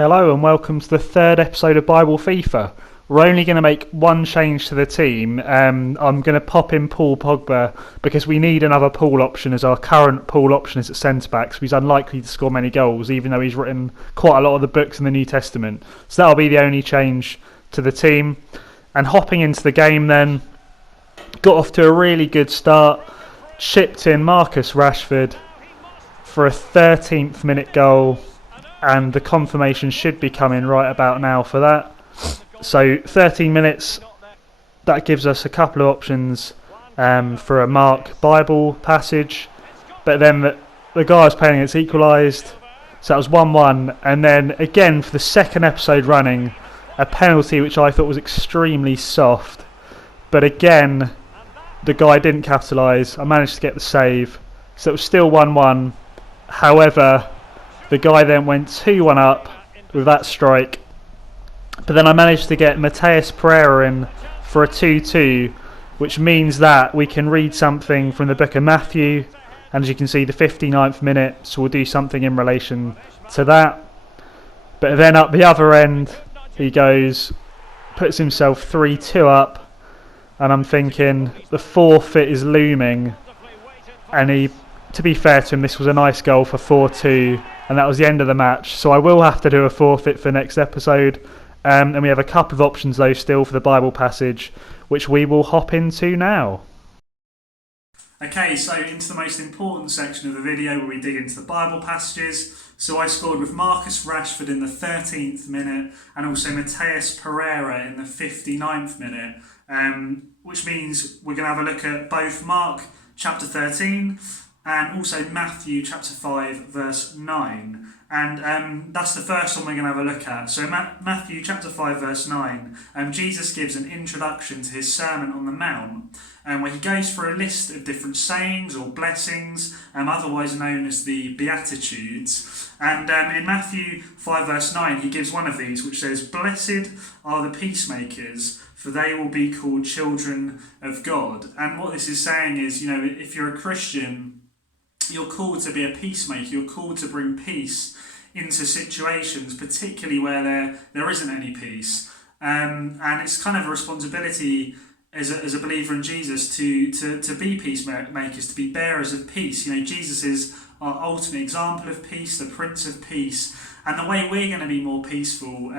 Hello and welcome to the third episode of Bible FIFA. We're only going to make one change to the team. I'm going to pop in Paul Pogba because we need another Paul option, as our current Paul option is at centre-back, so he's unlikely to score many goals, even though he's written quite a lot of the books in the New Testament. So that'll be the only change to the team. And hopping into the game then, got off to a really good start, chipped in Marcus Rashford for a 13th minute goal, and the confirmation should be coming right about now for that. So 13 minutes, that gives us a couple of options for a Mark Bible passage, but then the guy I was playing against equalised, so that was 1-1, and then again for the second episode running, a penalty which I thought was extremely soft, but again the guy didn't capitalise. I managed to get the save, so it was still 1-1. However, the guy then went 2-1 up with that strike. But then I managed to get Matheus Pereira in for a 2-2, which means that we can read something from the book of Matthew. And as you can see, the 59th minute, so we'll do something in relation to that. But then up the other end, he goes, puts himself 3-2 up. And I'm thinking, the forfeit is looming. And he, to be fair to him, this was a nice goal for 4-2. And that was the end of the match. So I will have to do a forfeit for next episode. And we have a couple of options though still for the Bible passage, which we will hop into now. Okay, so into the most important section of the video where we dig into the Bible passages. So I scored with Marcus Rashford in the 13th minute and also Matheus Pereira in the 59th minute, which means we're going to have a look at both Mark chapter 13 and also Matthew chapter 5 verse 9. And that's the first one we're going to have a look at. So Matthew chapter 5 verse 9, Jesus gives an introduction to his Sermon on the Mount, where he goes through a list of different sayings or blessings, otherwise known as the Beatitudes. And in Matthew 5 verse 9, he gives one of these, which says, "Blessed are the peacemakers, for they will be called children of God." And what this is saying is, if you're a Christian, you're called to be a peacemaker. You're called to bring peace into situations, particularly where there isn't any peace. And it's kind of a responsibility as a believer in Jesus to be peacemakers, to be bearers of peace. Jesus is our ultimate example of peace, the Prince of Peace. And the way we're going to be more peaceful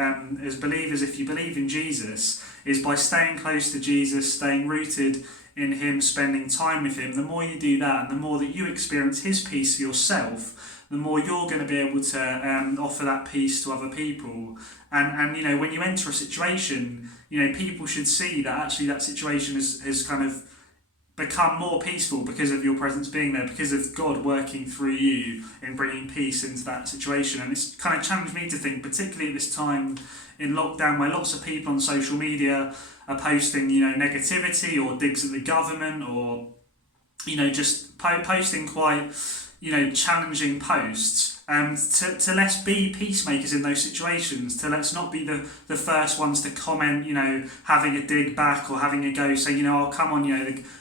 as believers, if you believe in Jesus, is by staying close to Jesus, staying rooted in him, spending time with him. The more you do that and the more that you experience his peace for yourself, the more you're going to be able to offer that peace to other people. And when you enter a situation, people should see that actually that situation has kind of become more peaceful because of your presence being there, because of God working through you in bringing peace into that situation. And it's kind of challenged me to think, particularly at this time in lockdown, where lots of people on social media are posting, negativity or digs at the government, or, just posting quite, challenging posts. To let's be peacemakers in those situations, to let's not be the first ones to comment, having a dig back or having a go, say, oh, come on,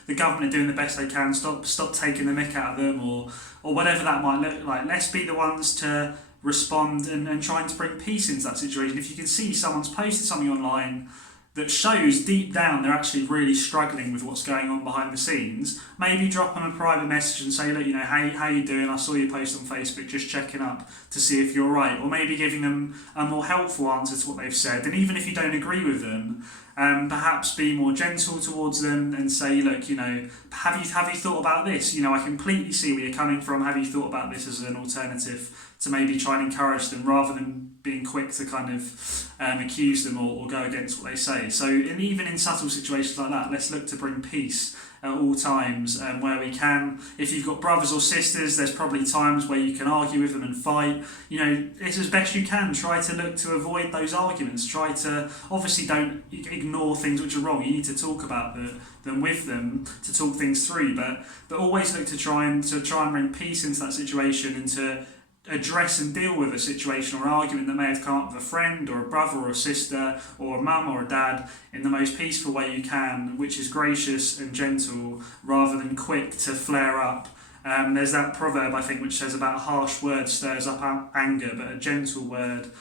the government are doing the best they can, stop taking the mick out of them, or whatever that might look like. Let's be the ones to respond and trying to bring peace into that situation. If you can see someone's posted something online that shows deep down they're actually really struggling with what's going on behind the scenes, maybe drop them a private message and say, look, how you doing? I saw you post on Facebook, just checking up to see if you're right. Or maybe giving them a more helpful answer to what they've said. And even if you don't agree with them, perhaps be more gentle towards them and say, look, have you thought about this? I completely see where you're coming from. Have you thought about this as an alternative to maybe try and encourage them, rather than being quick to kind of accuse them or go against what they say. So even in subtle situations like that, let's look to bring peace at all times where we can. If you've got brothers or sisters, there's probably times where you can argue with them and fight. It's as best you can. Try to look to avoid those arguments. Try to, obviously don't ignore things which are wrong. You need to talk about them with them, to talk things through, but always look to try and bring peace into that situation, and to address and deal with a situation or argument that may have come up with a friend or a brother or a sister or a mum or a dad in the most peaceful way you can, which is gracious and gentle, rather than quick to flare up There's that proverb, I think, which says about a harsh word stirs up anger, but a gentle word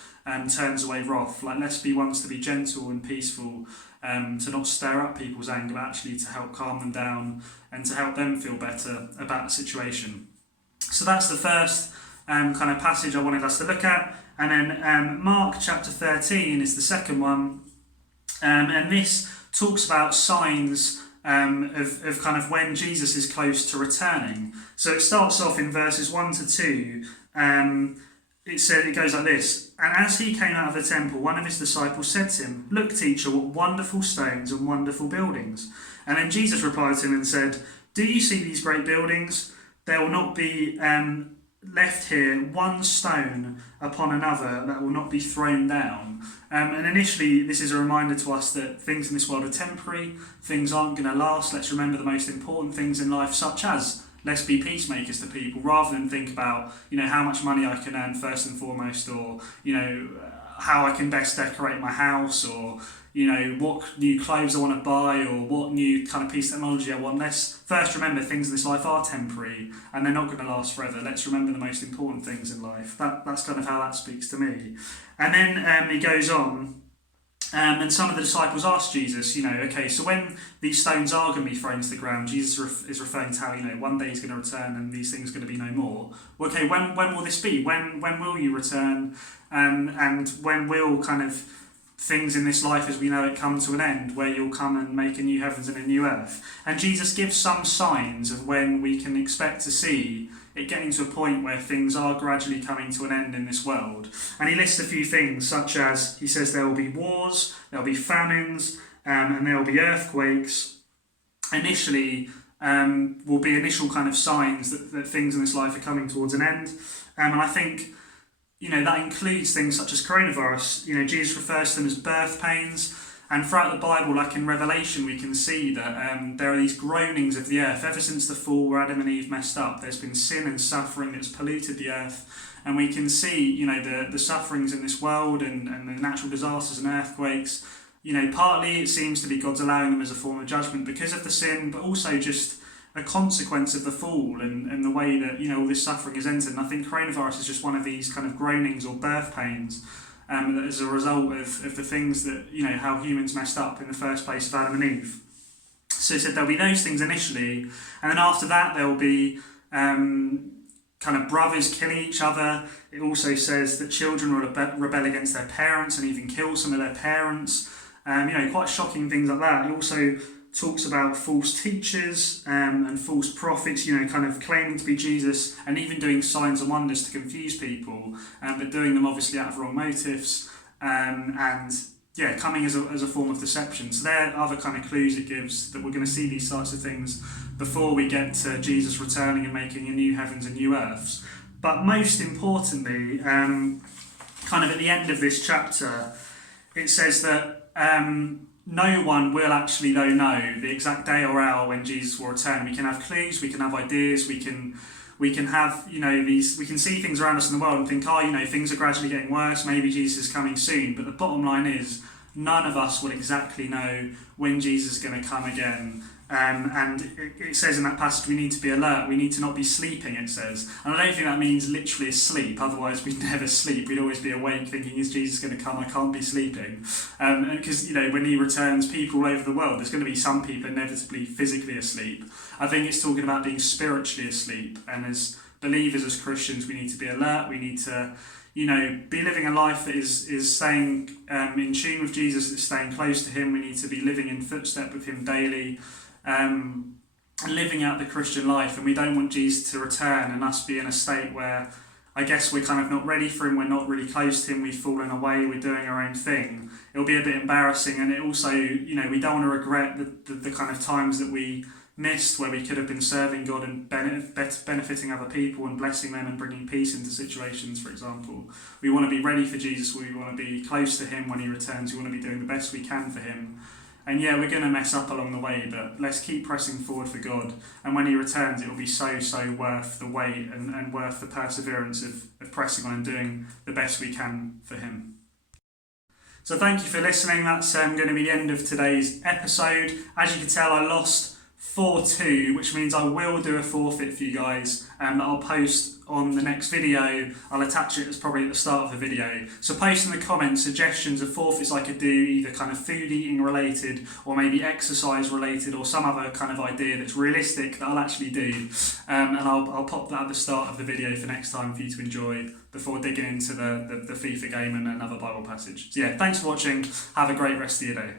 turns away wrath. Like, let's be ones to be gentle and peaceful, to not stir up people's anger, but actually to help calm them down and to help them feel better about the situation. So that's the first kind of passage I wanted us to look at. And then Mark chapter 13 is the second one. And this talks about signs of kind of when Jesus is close to returning. So it starts off in verses 1 to 2. It goes like this: "And as he came out of the temple, one of his disciples said to him, 'Look, teacher, what wonderful stones and wonderful buildings.' And then Jesus replied to him and said, 'Do you see these great buildings? There will not be left here one stone upon another that will not be thrown down.'" And initially, this is a reminder to us that things in this world are temporary, things aren't going to last. Let's remember the most important things in life, such as let's be peacemakers to people, rather than think about, how much money I can earn first and foremost, or, how I can best decorate my house, or, what new clothes I want to buy, or what new kind of piece of technology I want. Let's first remember things in this life are temporary and they're not going to last forever. Let's remember the most important things in life. That's kind of how that speaks to me. And then he goes on, and some of the disciples asked Jesus, okay, so when these stones are going to be thrown to the ground, Jesus is referring to how, one day he's going to return and these things are going to be no more. Well, okay, when will this be? When will you return? And when will kind of things in this life as we know it come to an end, where you'll come and make a new heavens and a new earth? And Jesus gives some signs of when we can expect to see it getting to a point where things are gradually coming to an end in this world. And he lists a few things, such as, he says there will be wars, there will be famines, and there will be earthquakes. Initially, will be initial kind of signs that things in this life are coming towards an end. And I think, that includes things such as coronavirus. Jesus refers to them as birth pains. And throughout the Bible, like in Revelation, we can see that there are these groanings of the earth. Ever since the fall where Adam and Eve messed up, there's been sin and suffering that's polluted the earth. And we can see, the sufferings in this world and the natural disasters and earthquakes. Partly it seems to be God's allowing them as a form of judgment because of the sin, but also just a consequence of the fall and the way that, all this suffering is entered. And I think coronavirus is just one of these kind of groanings or birth pains that as a result of the things that, how humans messed up in the first place of Adam and Eve. So he said there'll be those things initially, and then after that there'll be kind of brothers killing each other. It also says that children will rebel against their parents and even kill some of their parents. Quite shocking things like that. It also talks about false teachers and false prophets, kind of claiming to be Jesus and even doing signs and wonders to confuse people, but doing them obviously out of wrong motives, coming as a form of deception. So there are other kind of clues it gives that we're going to see these sorts of things before we get to Jesus returning and making a new heavens and new earths. But most importantly, kind of at the end of this chapter, it says that no one will actually know the exact day or hour when Jesus will return. We can have clues, we can have ideas, we can have, we can see things around us in the world and think, things are gradually getting worse, maybe Jesus is coming soon. But the bottom line is, none of us will exactly know when Jesus is going to come again. And it says in that passage we need to be alert, we need to not be sleeping, it says. And I don't think that means literally asleep, otherwise we'd never sleep, we'd always be awake thinking, is Jesus going to come? I can't be sleeping. Because, when he returns, people all over the world, there's going to be some people inevitably physically asleep. I think it's talking about being spiritually asleep, and as believers, as Christians, we need to be alert, we need to be living a life that is staying in tune with Jesus, that's staying close to him. We need to be living in footstep with him daily, and living out the Christian life. And we don't want Jesus to return and us be in a state where I guess we're kind of not ready for him, we're not really close to him, we've fallen away, we're doing our own thing. It'll be a bit embarrassing, and it also, we don't want to regret the kind of times that we missed where we could have been serving God and benefiting other people and blessing them and bringing peace into situations, for example. We want to be ready for Jesus, we want to be close to him when he returns, we want to be doing the best we can for him. And we're going to mess up along the way, but let's keep pressing forward for God. And when he returns, it will be so worth the wait and worth the perseverance of pressing on and doing the best we can for him. So thank you for listening. That's going to be the end of today's episode. As you can tell, I lost 4-2, which means I will do a forfeit for you guys that I'll post on the next video. I'll attach it as probably at the start of the video. So post in the comments suggestions of forfeits I could do, either kind of food eating related or maybe exercise related or some other kind of idea that's realistic that I'll actually do. And I'll pop that at the start of the video for next time for you to enjoy before digging into the FIFA game and another Bible passage. So yeah, thanks for watching. Have a great rest of your day.